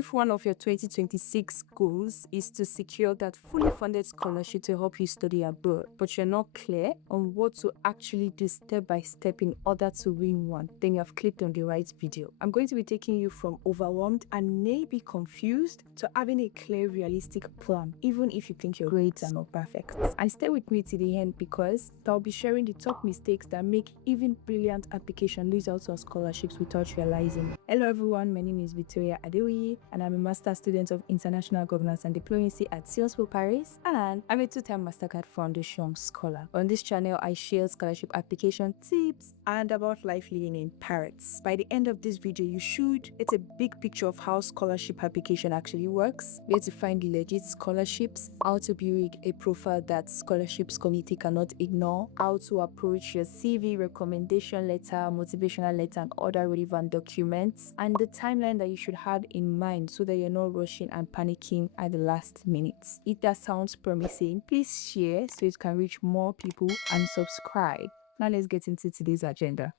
If one of your 2026 goals is to secure that fully funded scholarship to help you study abroad, but you're not clear on what to actually do step by step in order to win one, then you have clicked on the right video. I'm going to be taking you from overwhelmed and maybe confused to having a clear, realistic plan, even if you think your grades are not perfect. And stay with me to the end because I'll be sharing the top mistakes that make even brilliant application lose out on scholarships without realizing. Hello everyone, my name is Victoria Adeoye and I'm a master's student of International Governance and Diplomacy at Sciences Po Paris, and I'm a two-time MasterCard Foundation scholar. On this channel, I share scholarship application tips and about life living in Paris. By the end of this video, you should get a big picture of how scholarship application actually works, where to find legit scholarships, how to build a profile that scholarships committee cannot ignore, how to approach your CV, recommendation letter, motivational letter, and other relevant documents, and the timeline that you should have in mind so that you're not rushing and panicking at the last minute. If that sounds promising, please share so it can reach more people and subscribe. Now let's get into today's agenda.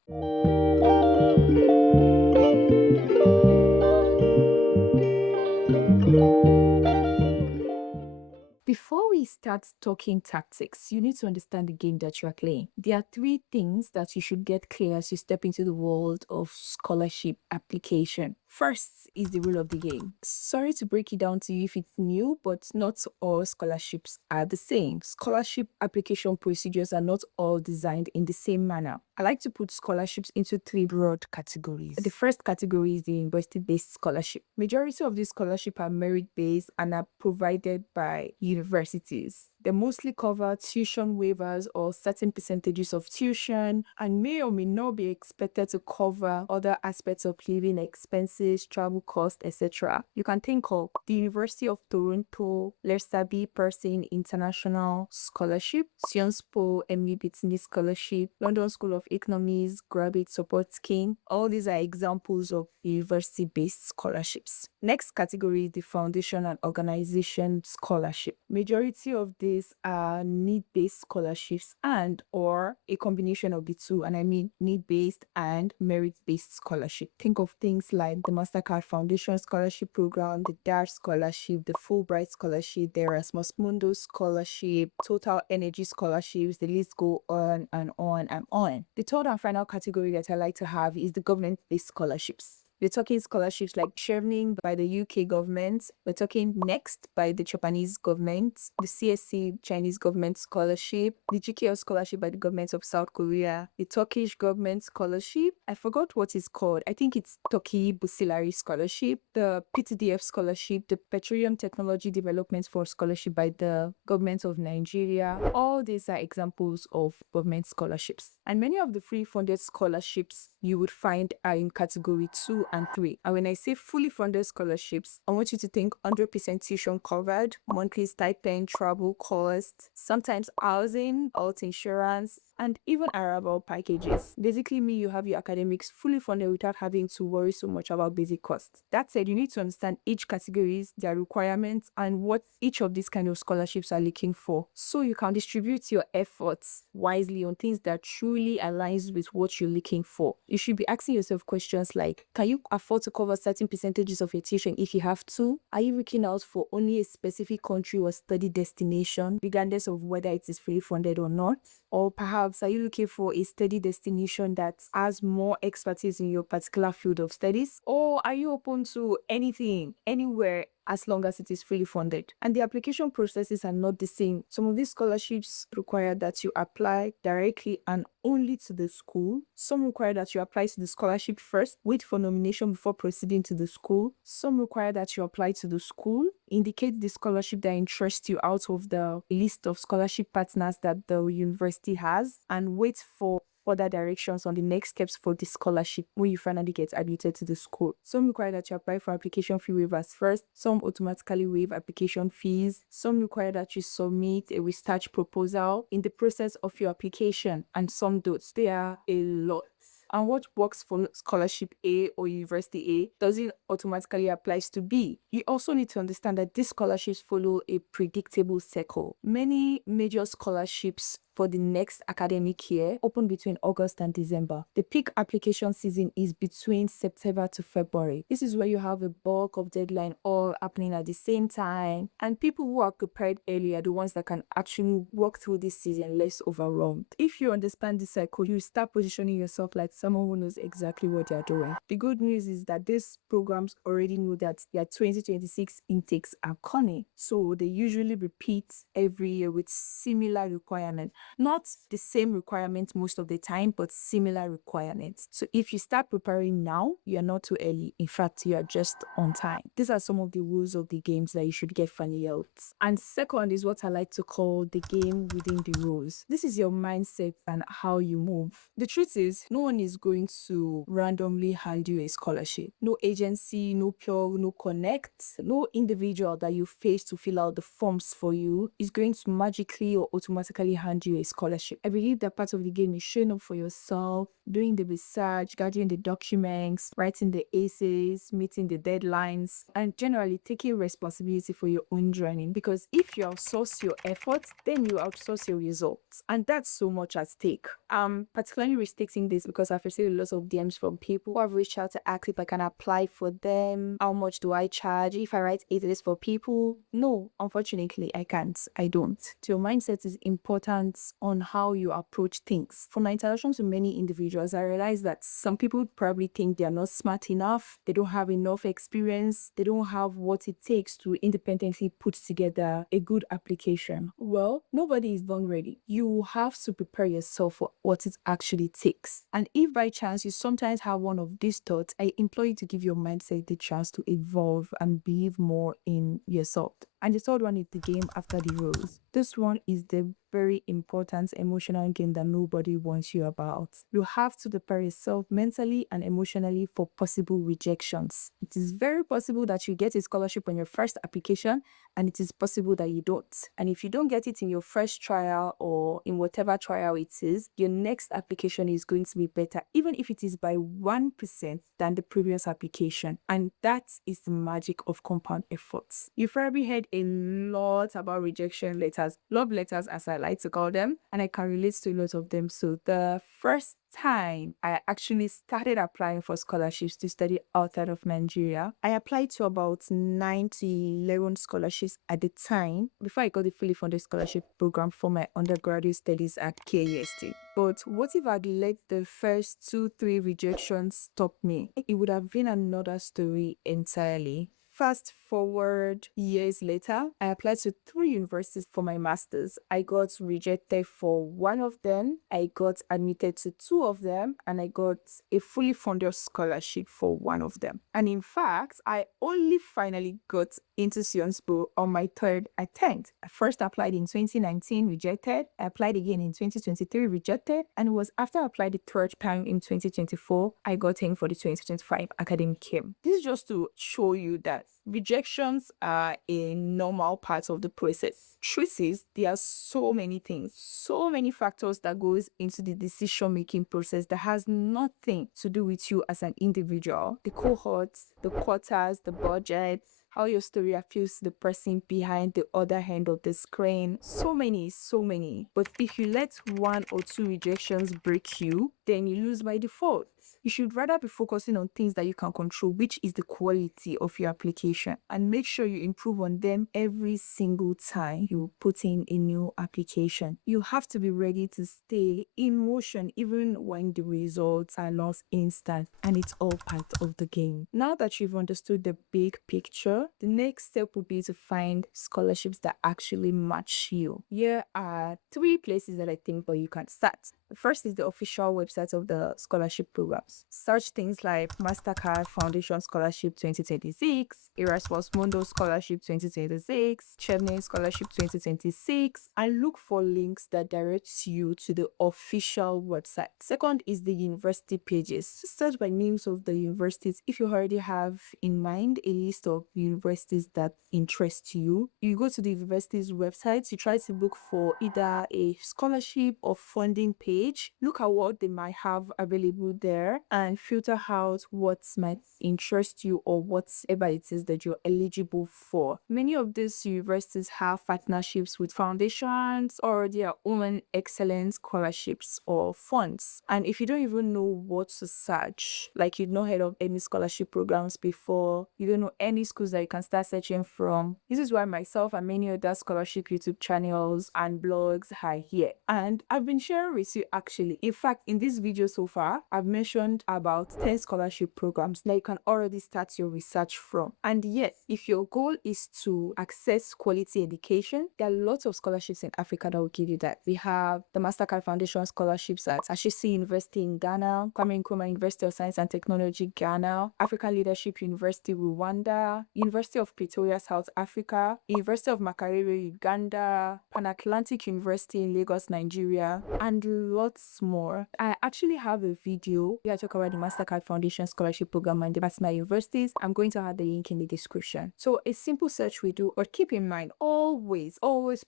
Before we start talking tactics, you need to understand the game that you are playing. There are 3 things that you should get clear as you step into the world of scholarship application. First is the rule of the game. Sorry to break it down to you if it's new, but not all scholarships are the same. Scholarship application procedures are not all designed in the same manner. I like to put scholarships into 3 broad categories. The first category is the university-based scholarship. Majority of these scholarships are merit-based and are provided by universities. They mostly cover tuition waivers or certain percentages of tuition and may or may not be expected to cover other aspects of living expenses, travel costs, etc. You can think of the University of Toronto, Lersabi Person International Scholarship, Sciences Po MV Business Scholarship, London School of Economics Graduate Support Scheme. All these are examples of university-based scholarships. Next category is the foundation and organization scholarship. Majority of these are need-based scholarships and or a combination of the two, and I mean need-based and merit-based scholarship. Think of things like the MasterCard Foundation Scholarship Program, the DART Scholarship, the Fulbright Scholarship, the Erasmus Scholarship, Total Energy Scholarships, the list go on and on and on. The third and final category that I like to have is the government-based scholarships. We're talking scholarships like chevening by the UK government. We're talking mext by the Japanese government, the CSC Chinese government scholarship, the GKL scholarship by the government of South Korea, the Turkish government scholarship. I forgot what it's called. I think it's Turkey Busilari scholarship, the PTDF scholarship, the Petroleum Technology Development for scholarship by the government of Nigeria. All these are examples of government scholarships. And many of the free funded scholarships you would find are in category 2 and 3. And when I say fully funded scholarships, I want you to think 100% tuition covered, monthly stipend, travel costs, sometimes housing, health insurance, and even arrival packages. Basically, you have your academics fully funded without having to worry so much about basic costs. That said, you need to understand each categories, their requirements, and what each of these kind of scholarships are looking for, so you can distribute your efforts wisely on things that truly aligns with what you're looking for. You should be asking yourself questions like, can you afford to cover certain percentages of your tuition if you have to? Are you looking out for only a specific country or study destination, regardless of whether it is fully funded or not? Or perhaps are you looking for a study destination that has more expertise in your particular field of studies? Or are you open to anything, anywhere, as long as it is fully funded? And the application processes are not the same. Some of these scholarships require that you apply directly and only to the school. Some require that you apply to the scholarship first, wait for nomination before proceeding to the school. Some require that you apply to the school, indicate the scholarship that interests you out of the list of scholarship partners that the university has, and wait for further directions on the next steps for the scholarship when you finally get admitted to the school. Some require that you apply for application fee waivers first. Some automatically waive application fees. Some require that you submit a research proposal in the process of your application, and some don't. There are a lot. And what works for scholarship A or university A doesn't automatically apply to B. You also need to understand that these scholarships follow a predictable cycle. Many major scholarships for the next academic year open between August and December. The peak application season is between September to February. This is where you have a bulk of deadline all happening at the same time, and people who are prepared early are the ones that can actually walk through this season less overwhelmed. If you understand this cycle, you start positioning yourself like someone who knows exactly what they're doing. The good news is that these programs already know that their 2026 intakes are coming, so they usually repeat every year with similar requirements. Not the same requirements most of the time, but similar requirements. So if you start preparing now, you are not too early. In fact, you are just on time. These are some of the rules of the games that you should get familiar with. And second is what I like to call the game within the rules. This is your mindset and how you move. The truth is, no one is going to randomly hand you a scholarship. No agency, no pure, no connect, no individual that you face to fill out the forms for you is going to magically or automatically hand you a scholarship. I believe that part of the game is showing up for yourself, doing the research, gathering the documents, writing the essays, meeting the deadlines, and generally taking responsibility for your own journey. Because if you outsource your efforts, then you outsource your results. And that's so much at stake. I'm particularly restricting this because I've received lots of DMs from people who have reached out to ask if I can apply for them. How much do I charge? If I write essays for people? No, unfortunately, I can't. I don't. So your mindset is important on how you approach things. From my interactions with many individuals, I realized that some people probably think they are not smart enough, they don't have enough experience, they don't have what it takes to independently put together a good application. Well, nobody is born ready. You have to prepare yourself for what it actually takes. And if by chance you sometimes have one of these thoughts, I implore you to give your mindset the chance to evolve and believe more in yourself. And the third one is the game after the rules. This one is the very important emotional game that nobody wants you about. You have to prepare yourself mentally and emotionally for possible rejections. It is very possible that you get a scholarship on your first application, and it is possible that you don't. And if you don't get it in your first trial or in whatever trial it is, your next application is going to be better, even if it is by 1% than the previous application. And that is the magic of compound efforts. You've probably heard a lot about rejection letters, love letters as I like to call them, and I can relate to a lot of them. So the first time I actually started applying for scholarships to study outside of Nigeria, I applied to about 9 to 11 scholarships at the time before I got the fully funded scholarship program for my undergraduate studies at KUST. But what if I'd let the first 2-3 rejections stop me? It would have been another story entirely. Fast forward years later, I applied to 3 universities for my master's. I got rejected for one of them, I got admitted to 2 of them, and I got a fully funded scholarship for one of them. And in fact, I only finally got into Sionspo on my 3rd attempt. I first applied in 2019, rejected. I applied again in 2023, rejected. And it was after I applied the 3rd time in 2024, I got in for the 2025 academic year. This is just to show you that rejections are a normal part of the process. Truth is, there are so many things, so many factors that goes into the decision-making process that has nothing to do with you as an individual. The cohorts, the quarters, the budgets, how your story appeals to the person behind the other end of the screen. So many. But if you let 1 or 2 rejections break you, then you lose by default. You should rather be focusing on things that you can control, which is the quality of your application, and make sure you improve on them every single time you put in a new application. You have to be ready to stay in motion even when the results are not instant, and it's all part of the game. Now that you've understood the big picture, the next step would be to find scholarships that actually match you. Here are 3 places that I think that you can start. The first is the official website of the scholarship programs. Search things like MasterCard Foundation Scholarship 2026, Erasmus Mundo Scholarship 2026, Chevening Scholarship 2026, and look for links that direct you to the official website. Second is the university pages. Search by names of the universities. If you already have in mind a list of universities that interest you, you go to the university's website, you try to look for either a scholarship or funding page page, look at what they might have available there, and filter out what might interest you or whatever it is that you're eligible for. Many of these universities have partnerships with foundations or their own excellent scholarships or funds. And if you don't even know what to search, like you've not heard of any scholarship programs before, you don't know any schools that you can start searching from, this is why myself and many other scholarship YouTube channels and blogs are here. And I've been sharing with you actually. In fact, in this video so far, I've mentioned about 10 scholarship programs that you can already start your research from. And yes, if your goal is to access quality education, there are lots of scholarships in Africa that will give you that. We have the MasterCard Foundation scholarships at Ashesi University in Ghana, Kwame Nkrumah University of Science and Technology, Ghana, African Leadership University, Rwanda, University of Pretoria, South Africa, University of Makerere, Uganda, Pan Atlantic University in Lagos, Nigeria, and lots more. I actually have a video where I talk about the MasterCard Foundation Scholarship Program and the partner universities. I'm going to add the link in the description. So a simple search we do, but keep in mind, always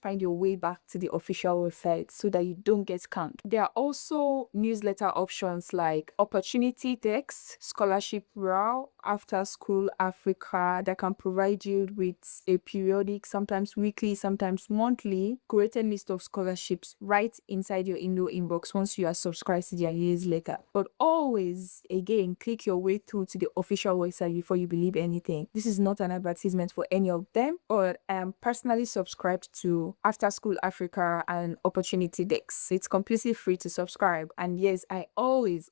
find your way back to the official website so that you don't get scammed. There are also newsletter options like Opportunity Desk, Scholarship Raw, After School Africa that can provide you with a periodic, sometimes weekly, sometimes monthly, curated list of scholarships right inside your email inbox once you are subscribed to their newsletter. But always, again, click your way through to the official website before you believe anything. This is not an advertisement for any of them, or I am personally subscribed to After School Africa and Opportunity Dex. It's completely free to subscribe. And yes, I always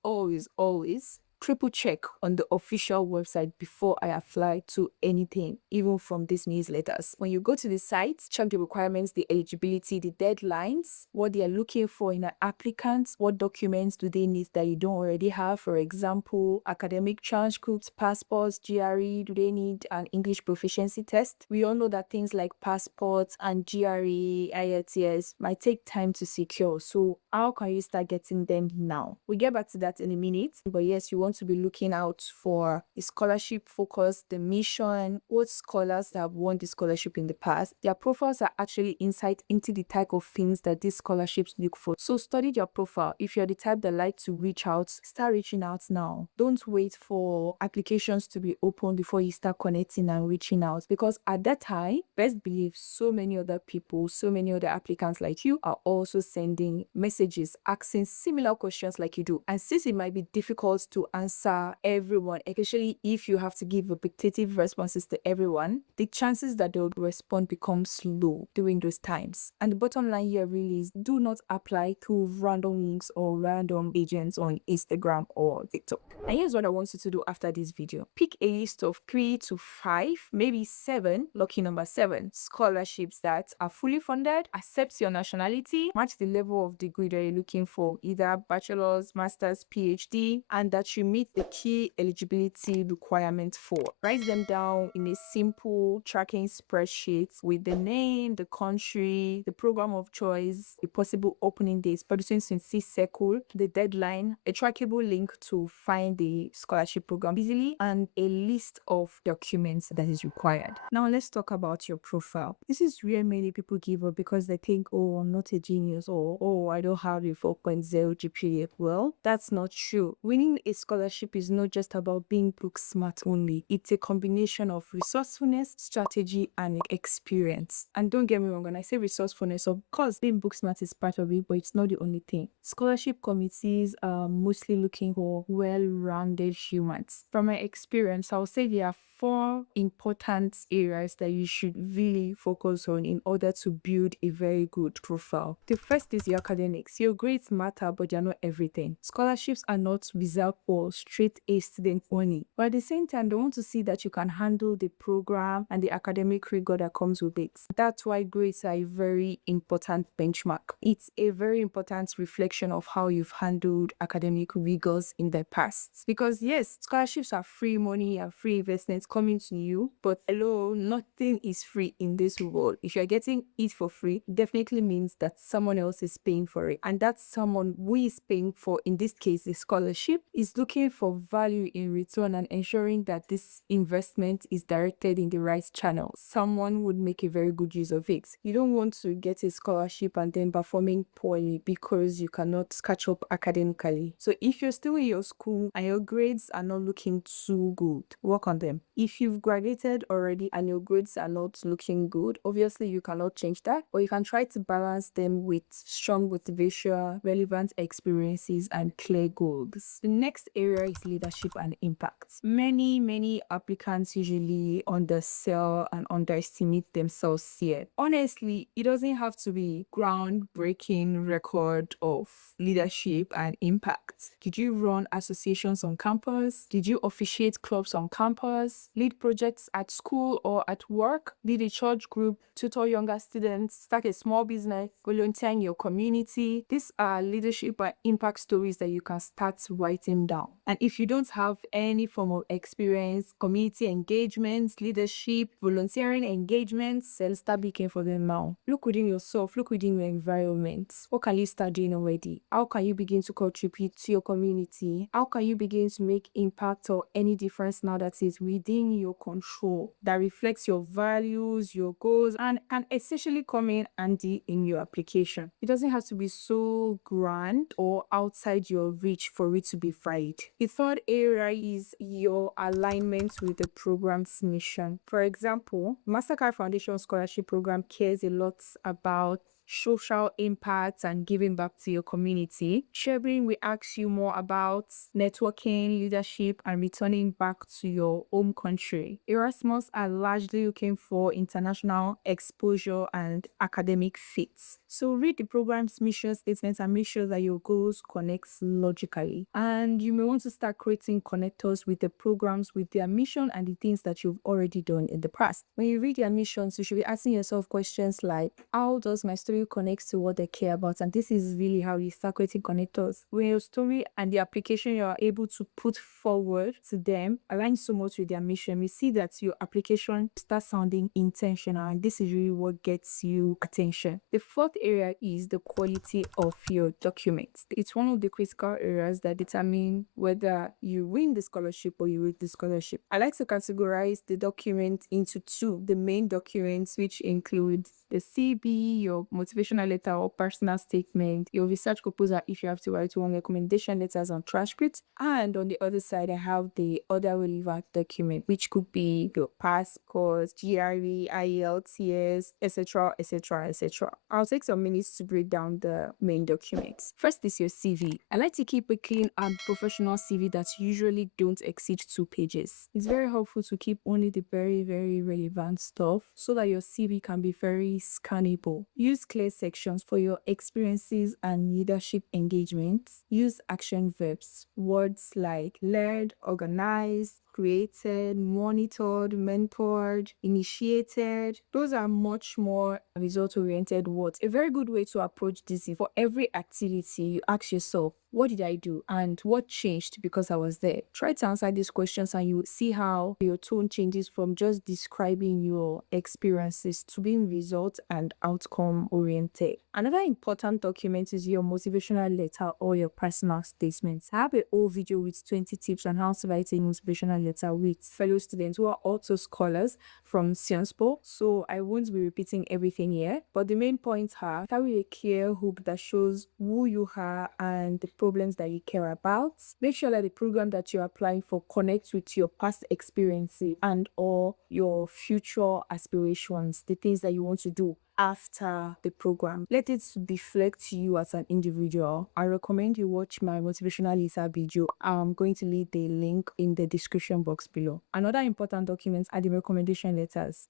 triple check on the official website before I apply to anything, even from these newsletters. When you go to the site, check the requirements, the eligibility, the deadlines, what they are looking for in an applicant, what documents do they need that you don't already have. For example, academic transcripts, passports, GRE, do they need an English proficiency test? We all know that things like passports and GRE, IELTS might take time to secure. So how can you start getting them now? We'll get back to that in a minute. But yes, you want to be looking out for the scholarship focus, the mission, what scholars that have won the scholarship in the past. Their profiles are actually insight into the type of things that these scholarships look for. So study their profile. If you're the type that like to reach out, start reaching out now. Don't wait for applications to be open before you start connecting and reaching out, because at that time, best believe so many other people, so many other applicants like you are also sending messages asking similar questions like you do. And since it might be difficult to answer everyone, especially if you have to give repetitive responses to everyone, the chances that they would respond becomes low during those times. And the bottom line here really is, do not apply to random links or random agents on Instagram or TikTok. And here's what I want you to do after this video. Pick a list of 3 to 5, maybe 7, lucky number 7, scholarships that are fully funded, accept your nationality, match the level of degree that you're looking for, either bachelor's, master's, PhD, and that you meet the key eligibility requirements for. Write them down in a simple tracking spreadsheet with the name, the country, the program of choice, the possible opening dates, producing sincere circle, the deadline, a trackable link to find the scholarship program easily, and a list of documents that is required. Now let's talk about your profile. This is where many people give up because they think, oh, I'm not a genius, or oh, I don't have a 4.0 GPA. Well, that's not true. Winning a scholarship is not just about being book smart only. It's a combination of resourcefulness, strategy, and experience. And don't get me wrong, when I say resourcefulness, of course, being book smart is part of it, but it's not the only thing. Scholarship committees are mostly looking for well-rounded humans. From my experience, I'll say there are 4 important areas that you should really focus on in order to build a very good profile. The first is your academics. Your grades matter, but they're not everything. Scholarships are not reserved for straight A students only. But at the same time, they want to see that you can handle the program and the academic rigor that comes with it. That's why grades are a very important benchmark. It's a very important reflection of how you've handled academic rigors in the past. Because yes, scholarships are free money and free investments coming to you. But hello, nothing is free in this world. If you're getting it for free, it definitely means that someone else is paying for it. And that someone who is paying for, in this case, the scholarship, is looking for value in return and ensuring that this investment is directed in the right channel. Someone would make a very good use of it. You don't want to get a scholarship and then performing poorly because you cannot catch up academically. So if you're still in your school and your grades are not looking too good, work on them. If you've graduated already and your grades are not looking good, obviously you cannot change that, but you can try to balance them with strong motivation, relevant experiences, and clear goals. The next area is leadership and impact. Many applicants usually undersell and underestimate themselves here. Honestly, it doesn't have to be groundbreaking record of leadership and impact. Did you run associations on campus? Did you officiate clubs on campus? Lead projects at school or at work? Lead a church group? Tutor younger students? Start a small business? Volunteer in your community? These are leadership and impact stories that you can start writing down. And if you don't have any form of experience, community engagements, leadership, volunteering engagements, then start looking for them now. Look within yourself, look within your environment. What can you start doing already? How can you begin to contribute to your community? How can you begin to make impact or any difference now that is within your control, that reflects your values, your goals, and can essentially come in handy in your application? It doesn't have to be so grand or outside your reach for it to be valid. The third area is your alignment with the program's mission. For example, MasterCard Foundation Scholarship Program cares a lot about social impact and giving back to your community. Chevening will ask you more about networking, leadership, and returning back to your home country. Erasmus are largely looking for international exposure and academic fits. So read the program's mission statements and make sure that your goals connect logically. And you may want to start creating connectors with the programs, with their mission and the things that you've already done in the past. When you read their missions, you should be asking yourself questions like, how does my story connect to what they care about? And this is really how you start creating connectors. When your story and the application you are able to put forward to them align so much with their mission, we see that your application starts sounding intentional, and this is really what gets you attention. The fourth area is the quality of your documents. It's one of the critical areas that determine whether you win the scholarship or you read the scholarship. I like to categorize the document into two: the main documents, which include the CV, your motivational letter or personal statement, your research proposal if you have to write one, recommendation letters and transcripts, and on the other side I have the other relevant document, which could be your passport, GRE, IELTS, etc, etc, etc. I'll take some minutes to break down the main documents. First is your CV. I like to keep a clean and professional CV that usually don't exceed 2 pages. It's very helpful to keep only the very relevant stuff so that your CV can be very scannable. Use clear sections for your experiences and leadership engagements. Use action verbs, words like led, organized, created, monitored, mentored, initiated. Those are much more result-oriented words. A very good way to approach this is for every activity, you ask yourself, what did I do and what changed because I was there? Try to answer these questions and you see how your tone changes from just describing your experiences to being result and outcome oriented. Another important document is your motivational letter or your personal statements. I have a whole video with 20 tips on how to write a motivational letter with fellow students who are also scholars from Sciences, so I won't be repeating everything here, but the main points are: carry a clear hook that shows who you are and the problems that you care about. Make sure that the program that you're applying for connects with your past experiences and or your future aspirations, the things that you want to do after the program. Let it reflect you as an individual. I recommend you watch my motivational letter video. I'm going to leave the link in the description box below. Another important document are the recommendation letters.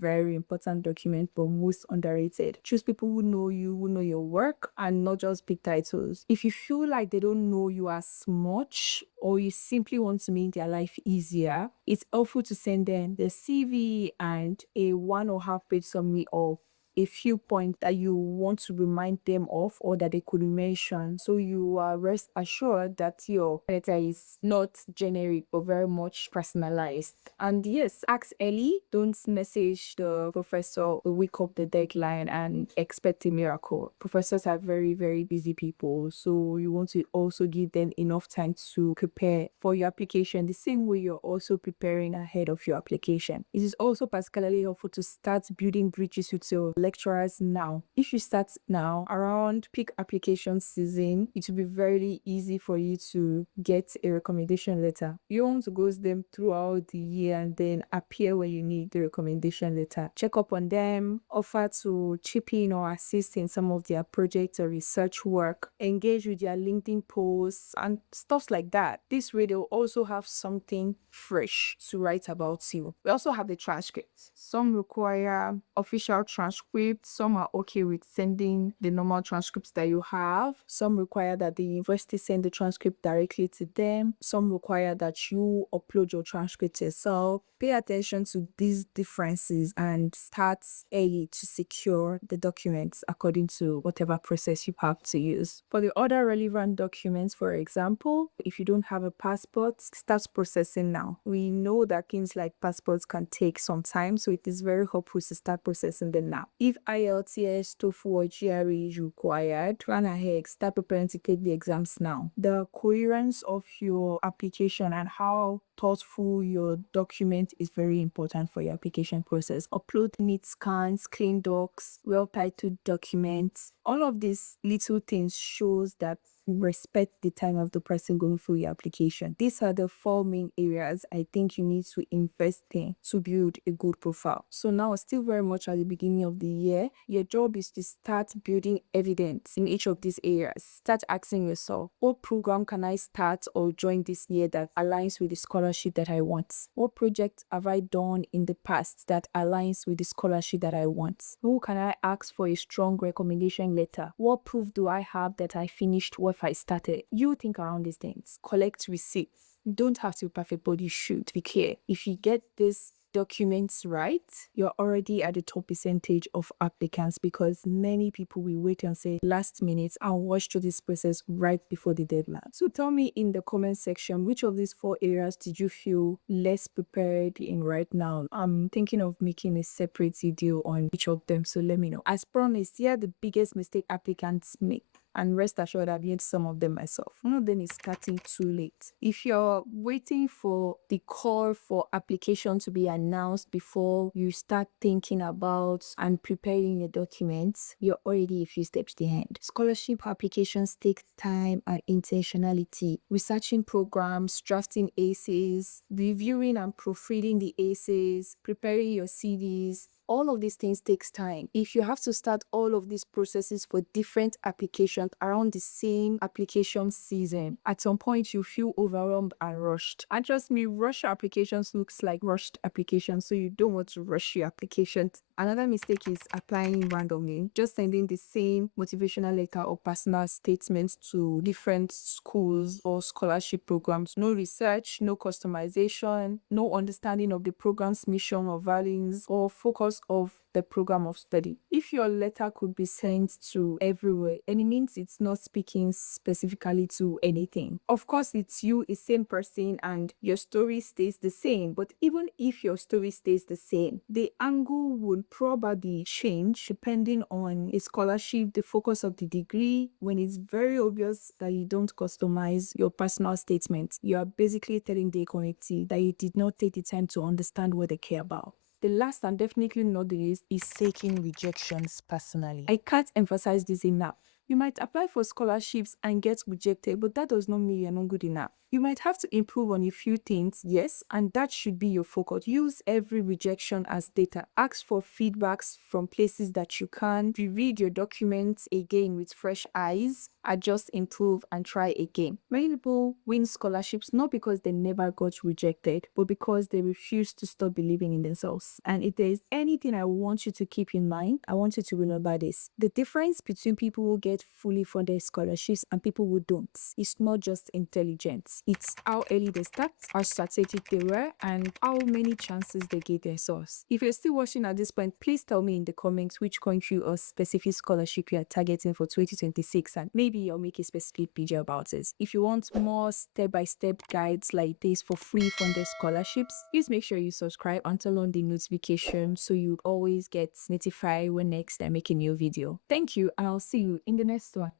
Very important document, but most underrated. Choose people who know you, who know your work, and not just big titles. If you feel like they don't know you as much, or you simply want to make their life easier, it's helpful to send them the CV and a 1.5 page summary of a few points that you want to remind them of or that they could mention. So you are rest assured that your letter is not generic but very much personalized. And yes, ask early. Don't message the professor a week of the deadline and expect a miracle. Professors are very, very busy people. So you want to also give them enough time to prepare for your application the same way you're also preparing ahead of your application. It is also particularly helpful to start building bridges with your lecturers now. If you start now around peak application season, it will be very easy for you to get a recommendation letter. You want to ghost them throughout the year and then appear when you need the recommendation letter. Check up on them, offer to chip in or assist in some of their project or research work, engage with their LinkedIn posts and stuff like that. This way they'll also have something fresh to write about you. We also have the transcripts. Some require official transcripts. Some are okay with sending the normal transcripts that you have. Some require that the university send the transcript directly to them. Some require that you upload your transcript yourself. Pay attention to these differences and start early to secure the documents according to whatever process you have to use. For the other relevant documents, for example, if you don't have a passport, start processing now. We know that things like passports can take some time, so it is very helpful to start processing them now. If IELTS, TOEFL, or GRE is required, plan ahead, start preparing to take the exams now. The coherence of your application and how thoughtful your document is very important for your application process. Upload neat scans, clean docs, well-titled documents. All of these little things shows that you respect the time of the person going through your application. These are the 4 main areas I think you need to invest in to build a good profile. So now, still very much at the beginning of the year, your job is to start building evidence in each of these areas. Start asking yourself, what program can I start or join this year that aligns with the scholarship that I want? What project have I done in the past that aligns with the scholarship that I want? Who can I ask for a strong recommendation letter? What proof do I have that I finished what I started? You think around these things. Collect receipts. You don't have to be perfect, but you should be clear. If you get this documents right, you're already at the top percentage of applicants, because many people will wait and say last minute and watch through this process right before the deadline. So tell me in the comment section, which of these 4 areas did you feel less prepared in right now? I'm thinking of making a separate video on each of them, so let me know. As promised, here are the biggest mistake applicants make. And rest assured, I've made some of them myself. One of them is starting too late. If you're waiting for the call for application to be announced before you start thinking about and preparing your documents, you're already a few steps behind. Scholarship applications take time and intentionality. Researching programs, drafting essays, reviewing and proofreading the essays, preparing your CVs, all of these things takes time. If you have to start all of these processes for different applications around the same application season, at some point you feel overwhelmed and rushed. And trust me, rush applications looks like rushed applications, so you don't want to rush your applications. Another mistake is applying randomly, just sending the same motivational letter or personal statements to different schools or scholarship programs. No research, no customization, no understanding of the program's mission or values or focus of the program of study. If your letter could be sent to everywhere, and it means it's not speaking specifically to anything. Of course, it's you, a same person, and your story stays the same. But even if your story stays the same, the angle would probably change depending on a scholarship, the focus of the degree. When it's very obvious that you don't customize your personal statement, you are basically telling the community that you did not take the time to understand what they care about. The last and definitely not the least is taking rejections personally. I can't emphasize this enough. You might apply for scholarships and get rejected, but that does not mean you're not good enough. You might have to improve on a few things, yes, and that should be your focus. Use every rejection as data. Ask for feedbacks from places that you can. Reread your documents again with fresh eyes. Adjust, improve, and try again. Many people win scholarships not because they never got rejected, but because they refuse to stop believing in themselves. And if there is anything I want you to keep in mind, I want you to remember this. The difference between people who get get fully funded scholarships and people who don't. It's not just intelligence. It's how early they start, how strategic they were, and how many chances they gave their source. If you're still watching at this point, please tell me in the comments which country or specific scholarship you are targeting for 2026, and maybe I'll make a specific video about it. If you want more step-by-step guides like this for free funded scholarships, please make sure you subscribe and turn on the notification so you always get notified when next I make a new video. Thank you, and I'll see you in the next one.